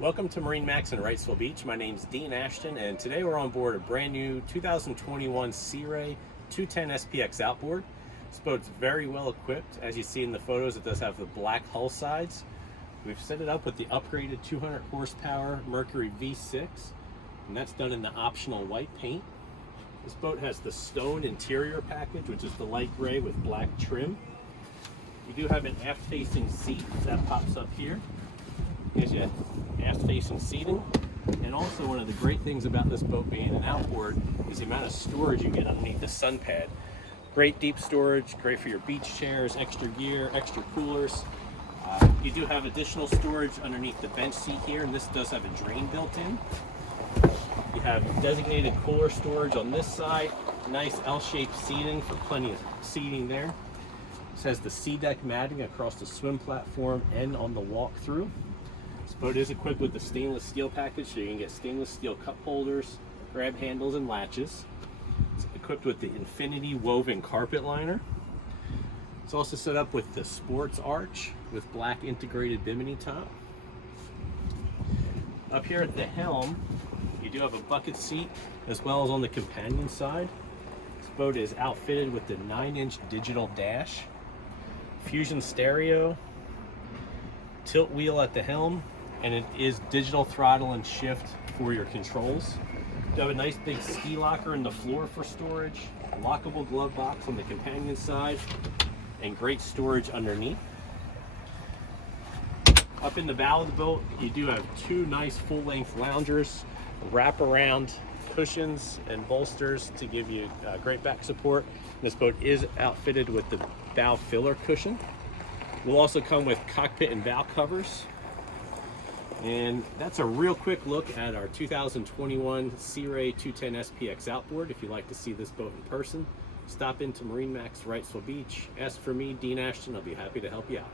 Welcome to MarineMax in Wrightsville Beach. My name's Dean Ashton, and today we're on board a brand new 2021 Sea Ray 210 SPX Outboard. This boat's very well equipped. As you see in the photos, it does have the black hull sides. We've set it up with the upgraded 200 horsepower Mercury V6, and that's done in the optional white paint. This boat has the stone interior package, which is the light gray with black trim. You do have an aft-facing seat that pops up here. Gives you aft-facing seating, and also one of the great things about this boat being an outboard is the amount of storage you get underneath the sun pad. Great deep storage, great for your beach chairs, extra gear, extra coolers. You do have additional storage underneath the bench seat here, and this does have a drain built in. You have designated cooler storage on this side, nice L-shaped seating for plenty of seating there. This has the sea deck matting across the swim platform and on the walk-through. This boat is equipped with the stainless steel package, so you can get stainless steel cup holders, grab handles, and latches. It's equipped with the Infinity woven carpet liner. It's also set up with the sports arch with black integrated bimini top. Up here at the helm, you do have a bucket seat as well as on the companion side. This boat is outfitted with the 9-inch digital dash, Fusion stereo, tilt wheel at the helm, and it is digital throttle and shift for your controls. You have a nice big ski locker in the floor for storage, a lockable glove box on the companion side, and great storage underneath. Up in the bow of the boat, you do have two nice full-length loungers, wrap-around cushions and bolsters to give you great back support. This boat is outfitted with the bow filler cushion. Will also come with cockpit and bow covers. And that's a real quick look at our 2021 Sea Ray 210 SPX Outboard. If you'd like to see this boat in person, stop into MarineMax Wrightsville Beach. Ask for me, Dean Ashton. I'll be happy to help you out.